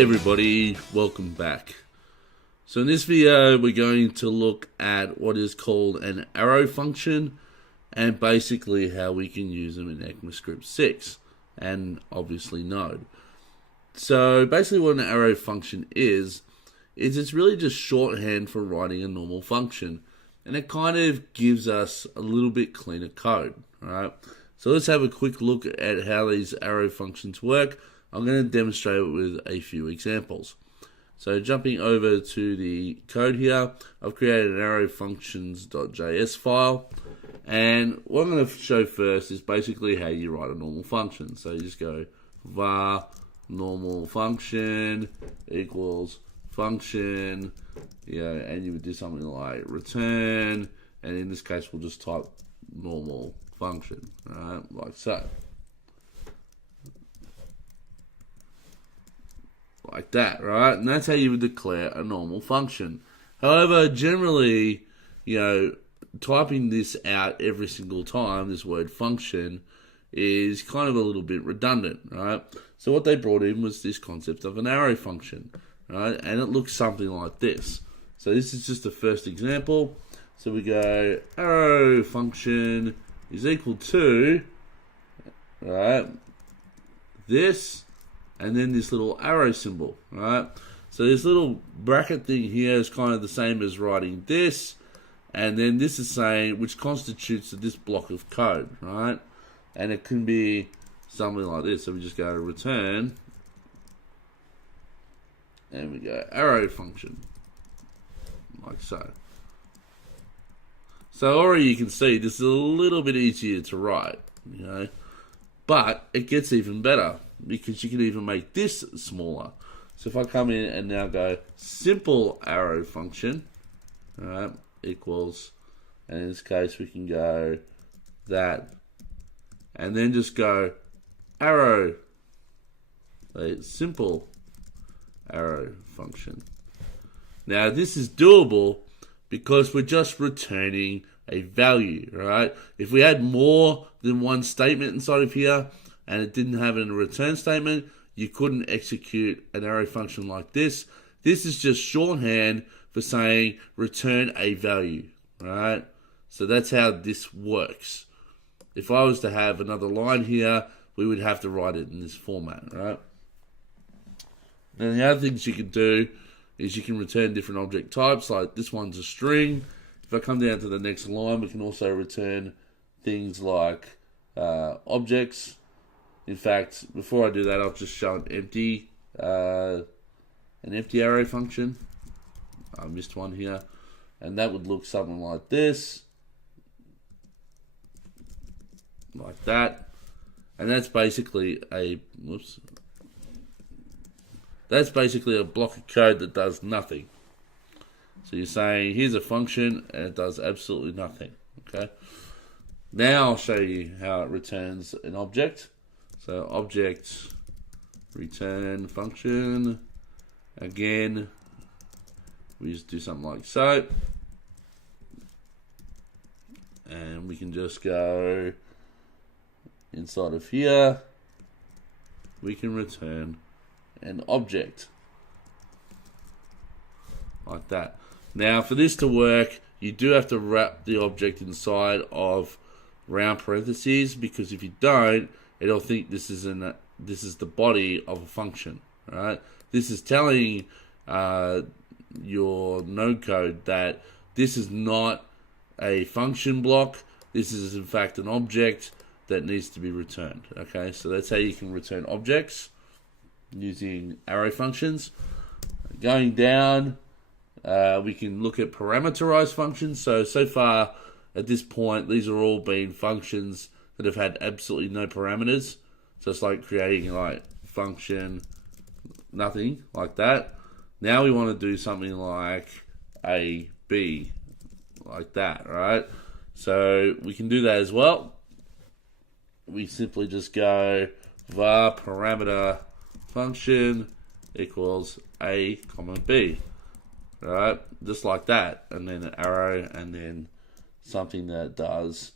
Hey everybody, welcome back. So in this video we're going to look at what is called an arrow function and basically how we can use them in ECMAScript 6 and obviously Node. So basically what an arrow function is it's really just shorthand for writing a normal function, and it kind of gives us a little bit cleaner code. Alright, so let's have a quick look at how these arrow functions work. I'm going to demonstrate it with a few examples. So jumping over to the code here, I've created an arrow functions.js file, and what I'm going to show first is basically how you write a normal function. So you just go var normal function equals function, and you would do something like return, and in this case we'll just type normal function, right, like so. Like that, right? And that's how you would declare a normal function. However, generally, typing this out every single time, this word function, is kind of a little bit redundant, right? So what they brought in was this concept of an arrow function, right? And it looks something like this. So this is just the first example. So we go arrow function is equal to, right, this, and then this little arrow symbol, right? So this little bracket thing here is kind of the same as writing this, and then this is saying, which constitutes this block of code, right? And it can be something like this. So we just go to return, and we go arrow function, like so. So already you can see this is a little bit easier to write, but it gets even better, because you can even make this smaller. So if I come in and now go simple arrow function, right, equals, and in this case we can go that, and then just go arrow, a simple arrow function. Now this is doable because we're just returning a value, right? If we had more than one statement inside of here, and it didn't have a return statement, you couldn't execute an arrow function like this. This is just shorthand for saying return a value, right? So that's how this works. If I was to have another line here, we would have to write it in this format, right? And the other things you can do is you can return different object types, like this one's a string. If I come down to the next line, we can also return things like objects. In fact, before I do that, I'll just show an empty arrow function. I missed one here, and that would look something like this, like that, and that's basically a block of code that does nothing. So you're saying here's a function and it does absolutely nothing. Okay. Now I'll show you how it returns an object. So object return function, again, we just do something like so, and we can just go inside of here, we can return an object like that. Now for this to work, you do have to wrap the object inside of round parentheses, because if you don't, it'll think this is the body of a function, right? This is telling your node code that this is not a function block. This is in fact an object that needs to be returned. Okay, so that's how you can return objects using arrow functions. Going down, we can look at parameterized functions. So far at this point, these are all been functions that have had absolutely no parameters. So it's like creating like function, nothing like that. Now we want to do something like a B, like that, right? So we can do that as well. We simply just go var parameter function equals a comma b, right? Just like that, and then an arrow, and then something that does,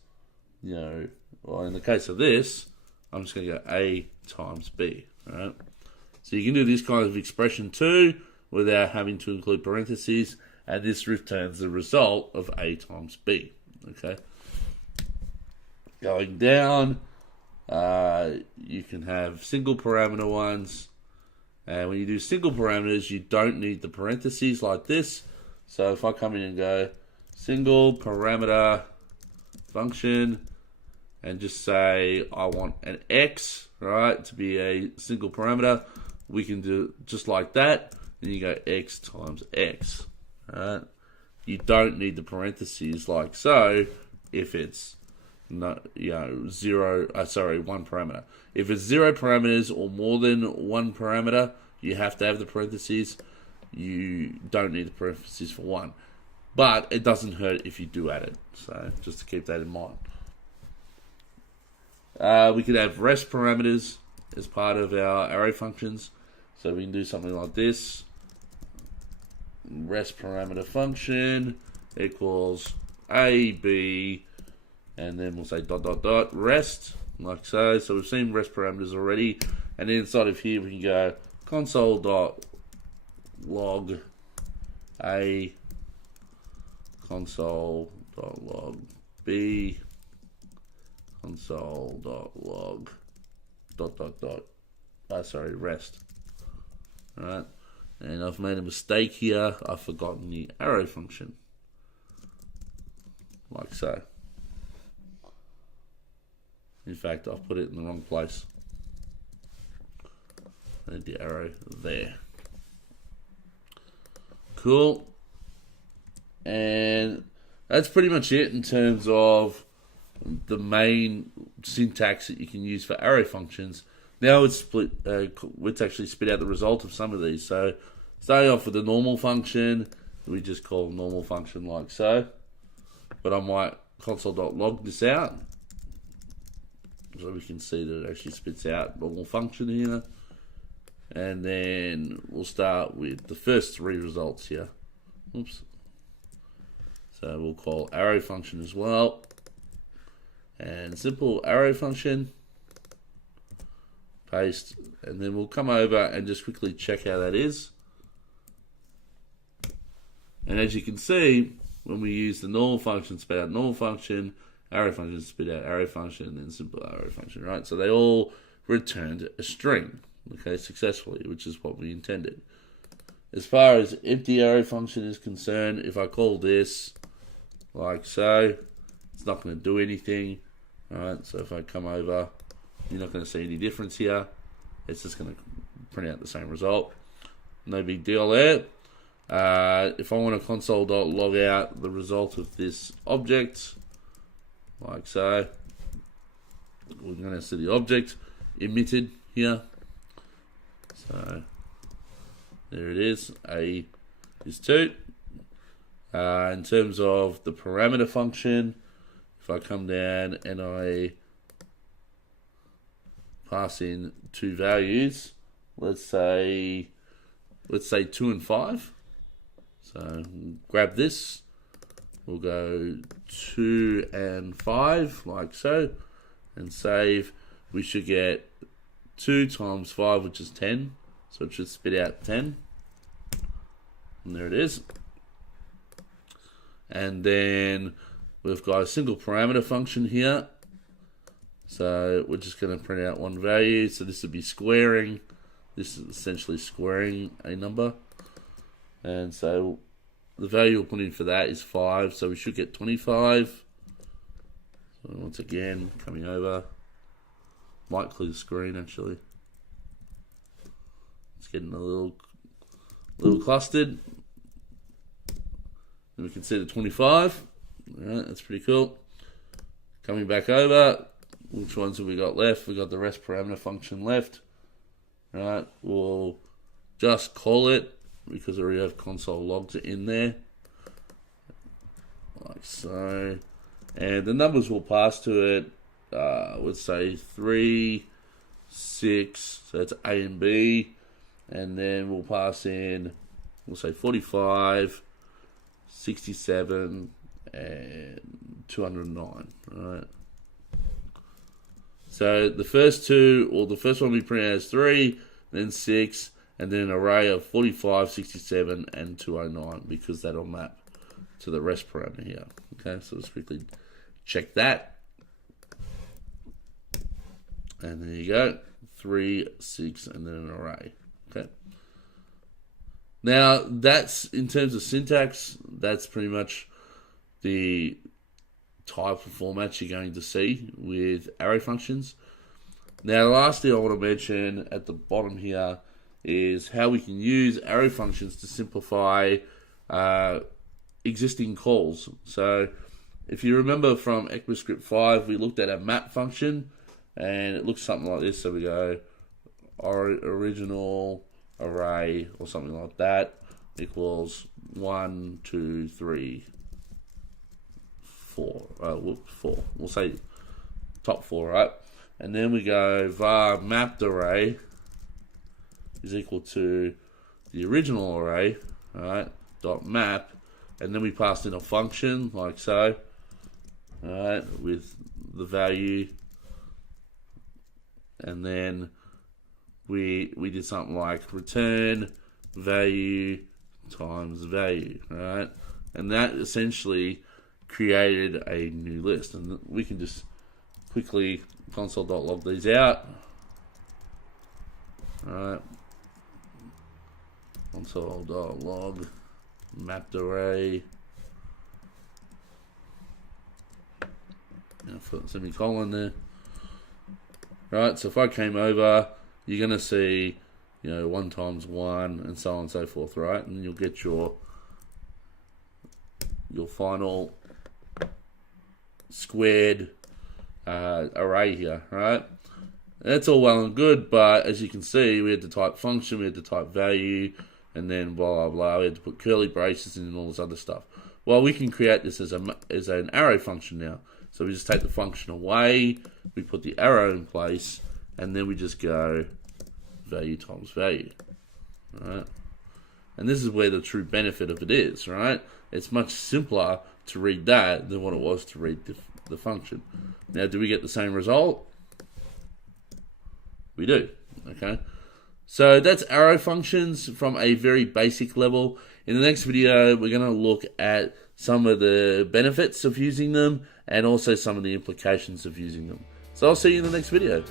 well, in the case of this, I'm just going to go a times b, right? So you can do this kind of expression too without having to include parentheses, and this returns the result of A times B. Okay. Going down, you can have single parameter ones, and when you do single parameters, you don't need the parentheses like this. So if I come in and go single parameter function and just say I want an x, right, to be a single parameter, we can do just like that, and you go x times x, right? You don't need the parentheses like so if it's one parameter. If it's 0 parameters or more than one parameter, you have to have the parentheses. You don't need the parentheses for one, but it doesn't hurt if you do add it. So just to keep that in mind. We could have rest parameters as part of our array functions. So we can do something like this. Rest parameter function equals a, b, and then we'll say dot, dot, dot, rest, like so. So we've seen rest parameters already. And then inside of here, we can go console.log a, console.log b, console.log dot, dot, dot, rest. All right. And I've made a mistake here. I've forgotten the arrow function. Like so. In fact, I've put it in the wrong place. I need the arrow there. Cool. And that's pretty much it in terms of the main syntax that you can use for array functions. Now let's actually spit out the result of some of these. So starting off with the normal function, we just call normal function like so. But I might console.log this out, so we can see that it actually spits out normal function here. And then we'll start with the first three results here. Oops. So we'll call arrow function as well. And simple arrow function. Paste. And then we'll come over and just quickly check how that is. And as you can see, when we use the normal function, spit out normal function, arrow function, spit out arrow function, and then simple arrow function, right? So they all returned a string, okay, successfully, which is what we intended. As far as empty arrow function is concerned, if I call this like so, it's not going to do anything, all right? So if I come over, you're not going to see any difference here. It's just going to print out the same result. No big deal there. If I want to console.log out the result of this object, like so, we're going to see the object emitted here. So there it is. A is 2. In terms of the parameter function, if I come down and I pass in two values, let's say 2 and 5. So grab this, we'll go 2 and 5 like so, and save. We should get 2 times 5, which is 10, so it should spit out 10, and there it is. And then we've got a single parameter function here, so we're just going to print out one value. So this would be squaring. This is essentially squaring a number. And so the value we'll put in for that is 5, so we should get 25. So once again, coming over, might clear the screen actually. It's getting a little clustered. And we can see the 25. Alright, that's pretty cool. Coming back over, which ones have we got left? We got the rest parameter function left. Right, we'll just call it, because I already have console logs in there, like so, and the numbers we'll pass to it, let's say 3, 6, so that's A and B, and then we'll pass in, we'll say 45, 67, and 209, alright. So the first two, or the first one we print out as 3, then 6, and then an array of 45, 67, and 209, because that'll map to the rest parameter here. Okay, so let's quickly check that. And there you go, 3, 6, and then an array. Okay. Now, that's, in terms of syntax, that's pretty much the type of formats you're going to see with array functions. Now, the last thing I want to mention at the bottom here is how we can use array functions to simplify existing calls. So, if you remember from ECMAScript 5, we looked at a map function, and it looks something like this. So we go original array or something like that equals 1, 2, 3, 4. 4. We'll say top 4, right? And then we go var mapped array is equal to the original array, right? Dot map, and then we pass in a function like so, right, with the value, and then we did something like return value times value, right? And that essentially created a new list, and we can just quickly console.log these out. Alright, console.log mapped array, now put a semicolon there. Right, so if I came over, you're going to see, 1 times 1 and so on and so forth, right? And you'll get your final squared array here, right? That's all well and good, but as you can see, we had to type function, we had to type value, and then blah, blah, blah. We had to put curly braces in and all this other stuff. Well, we can create this as an array function now. So we just take the function away, we put the arrow in place, and then we just go value times value, right? And this is where the true benefit of it is, right? It's much simpler to read that than what it was to read the function. Now, do we get the same result? We do, okay? So that's arrow functions from a very basic level. In the next video, we're going to look at some of the benefits of using them and also some of the implications of using them. So I'll see you in the next video.